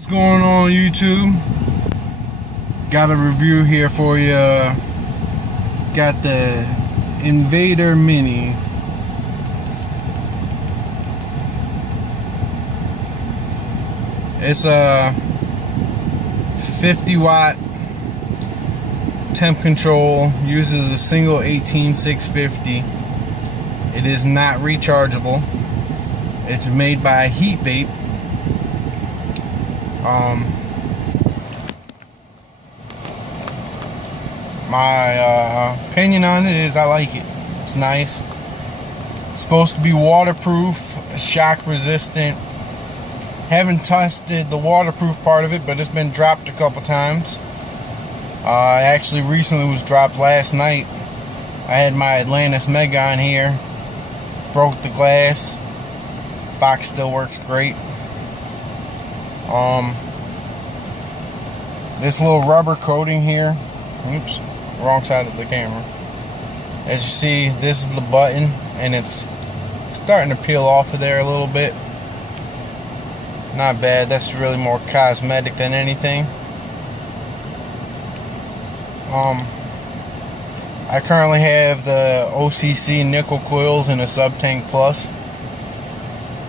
What's going on, YouTube? Got a review here for you. Got the Invader Mini. It's a 50 watt temp control, uses a single 18650. It is not rechargeable. It's made by Heatvape. My opinion on it is I like it. It's nice. It's supposed to be waterproof, shock resistant. Haven't tested the waterproof part of it, but it's been dropped a couple times. Actually recently was dropped last night. I had my Atlantis Mega on here, broke the glass. Box still works great. This little rubber coating here, oops, wrong side of the camera. As you see, this is the button, and it's starting to peel off of there a little bit. Not bad. That's really more cosmetic than anything. I currently have the OCC nickel coils in a Sub-Tank Plus.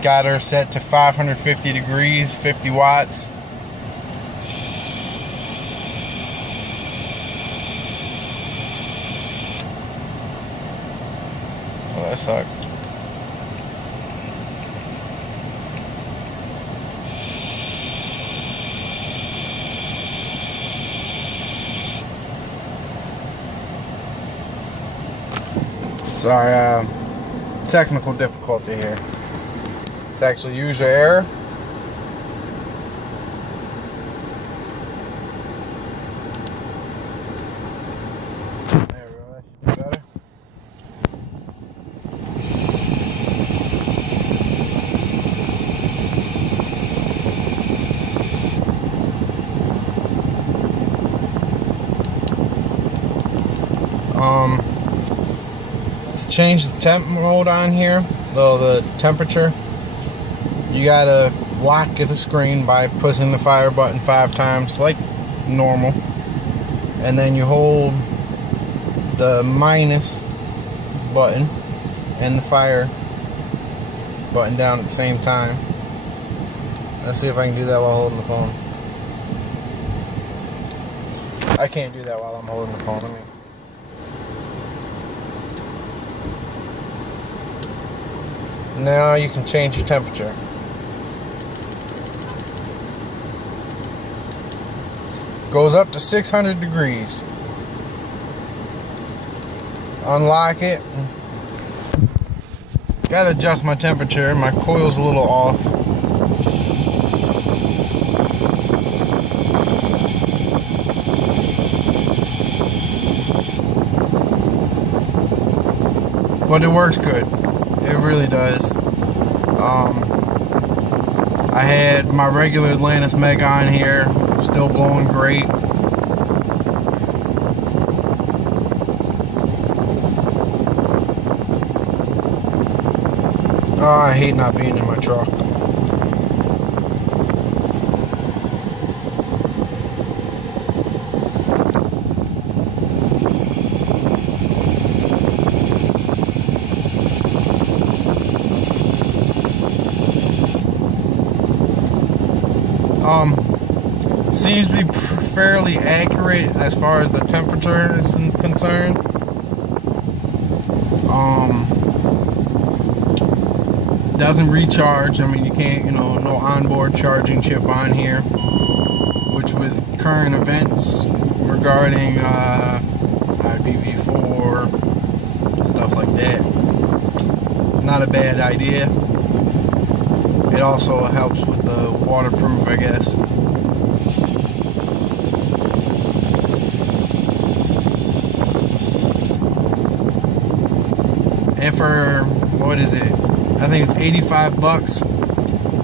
Got her set to 550 degrees, 50 watts. Oh, that sucked. Sorry, technical difficulty here. It's actually user error. There we go. That's better. To change the temp mode on here, though, the temperature, you gotta lock the screen by pushing the fire button 5 times like normal, and then you hold the minus button and the fire button down at the same time. Let's see if I can do that while holding the phone. I can't do that while I'm holding the phone. Now you can change your temperature. Goes up to 600 degrees. Unlock it. Gotta adjust my temperature. My coil's a little off. But it works good. It really does. I had my regular Atlantis Mega on here, still blowing great. Oh, I hate not being in my truck. Seems to be fairly accurate as far as the temperature is concerned. Doesn't recharge. I mean, you can't, no onboard charging chip on here, which with current events regarding IPv4, stuff like that, not a bad idea. It also helps with the waterproof, I guess. And for, what is it? I think it's 85 bucks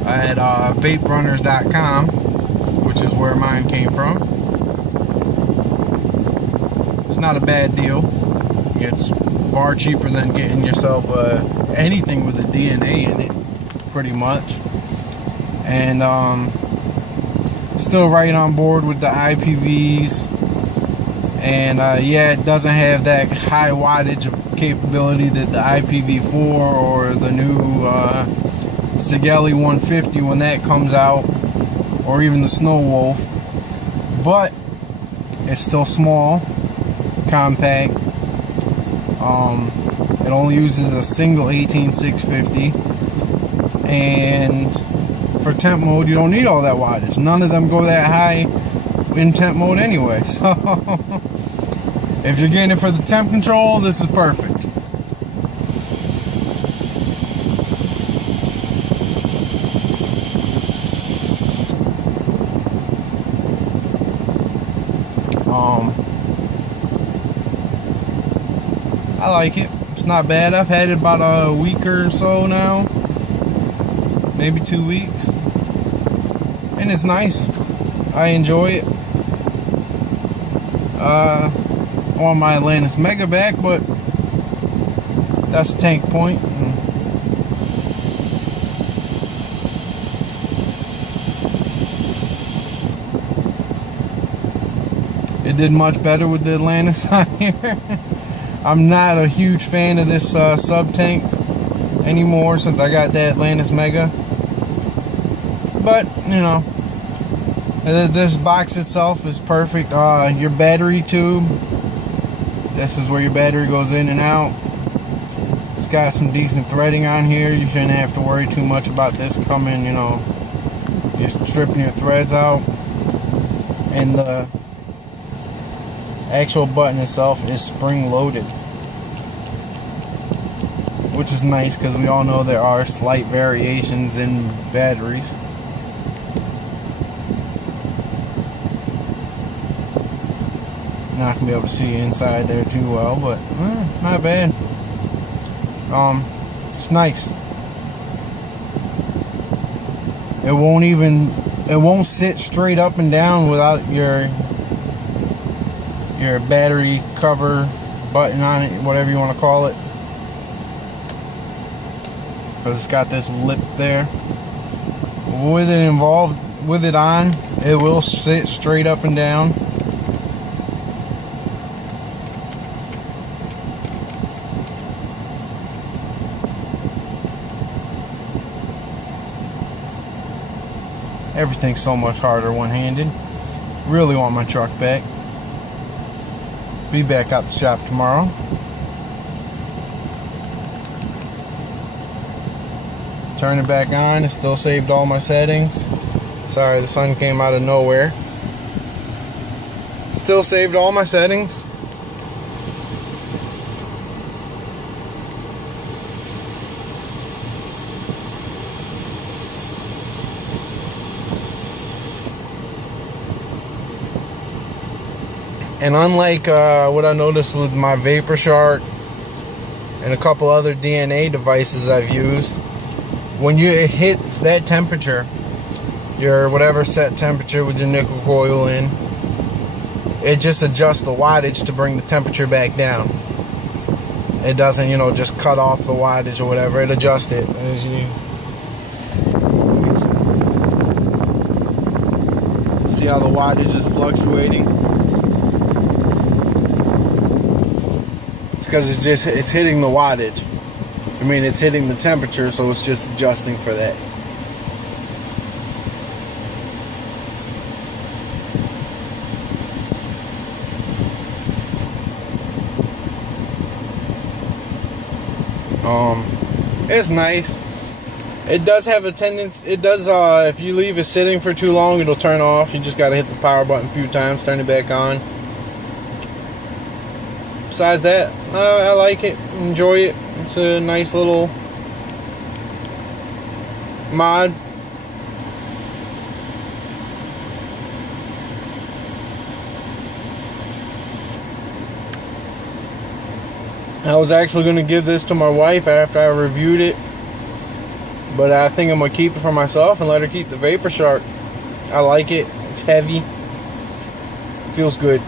at vaperunners.com, which is where mine came from. It's not a bad deal. It's far cheaper than getting yourself anything with a DNA in it, pretty much. And Still right on board with the IPVs. And yeah, it doesn't have that high wattage capability that the IPv4 or the new Sigelli 150 when that comes out, or even the Snow Wolf. But it's still small, compact. It only uses a single 18650, and for temp mode you don't need all that wattage. None of them go that high in temp mode anyway, so if you're getting it for the temp control, this is perfect. I like it. It's not bad. I've had it about a week or so now, maybe 2 weeks, and it's nice. I enjoy it. I want my Atlantis Mega back, but that's tank point. It did much better with the Atlantis on here. I'm not a huge fan of this sub tank anymore since I got that Atlantis Mega. But you know, this box itself is perfect. Your battery tube, this is where your battery goes in and out. It's got some decent threading on here. You shouldn't have to worry too much about this coming, you know, just stripping your threads out. And the actual button itself is spring loaded, which is nice because we all know there are slight variations in batteries. Not gonna be able to see inside there too well, but not bad. It's nice. It won't sit straight up and down without your battery cover button on it, whatever you want to call it, because it's got this lip there. With it on, it will sit straight up and down. Everything's so much harder one-handed. Really want my truck back. Be back at the shop tomorrow. Turn it back on. It still saved all my settings. Sorry, the sun came out of nowhere. Still saved all my settings. And unlike what I noticed with my Vapor Shark and a couple other DNA devices I've used, when you hit that temperature, your whatever set temperature with your nickel coil in, it just adjusts the wattage to bring the temperature back down. It doesn't, you know, just cut off the wattage or whatever. It adjusts it. As you see how the wattage is fluctuating? Because it's hitting the wattage. I mean, it's hitting the temperature, so it's just adjusting for that. It's nice. It does have a tendency, it does, if you leave it sitting for too long, it'll turn off. You just gotta hit the power button a few times, turn it back on. Besides that, I like it, enjoy it. It's a nice little mod. I was actually going to give this to my wife after I reviewed it, but I think I'm going to keep it for myself and let her keep the Vapor Shark. I like it. It's heavy. Feels good.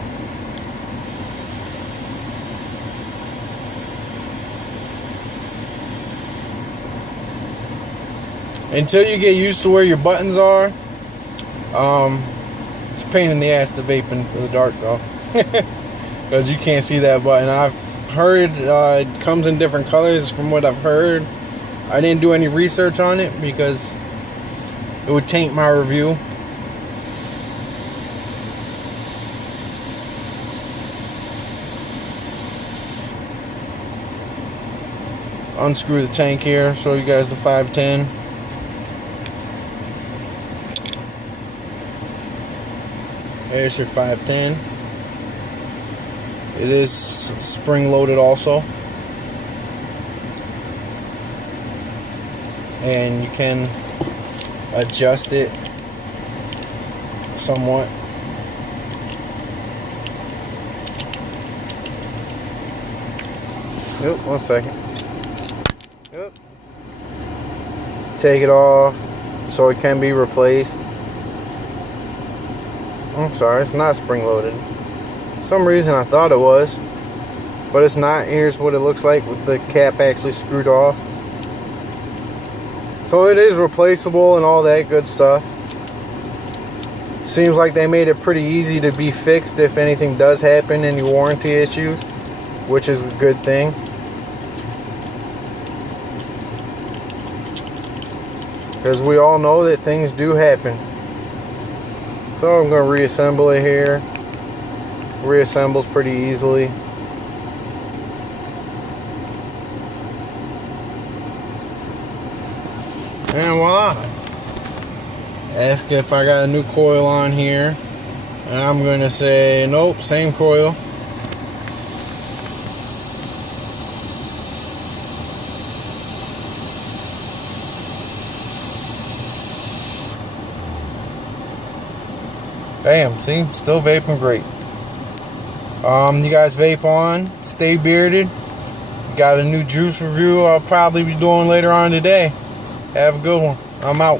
Until you get used to where your buttons are, It's a pain in the ass to vape in the dark though, because you can't see that button. I've heard it comes in different colors from what I've heard. I didn't do any research on it because it would taint my review. Unscrew the tank here, show you guys the 510. There's your 510. It is spring loaded also, and you can adjust it somewhat. Yep, 1 second. Yep. Take it off so it can be replaced. I'm sorry, it's not spring loaded. For some reason I thought it was, but it's not. Here's what it looks like with the cap actually screwed off. So it is replaceable and all that good stuff. Seems like they made it pretty easy to be fixed if anything does happen, any warranty issues, which is a good thing. Because we all know that things do happen. So I'm going to reassemble it here. Reassembles pretty easily. And voila. Ask if I got a new coil on here. And I'm going to say nope, same coil. Bam, see, still vaping great. You guys vape on, stay bearded. Got a new juice review I'll probably be doing later on today. Have a good one. I'm out.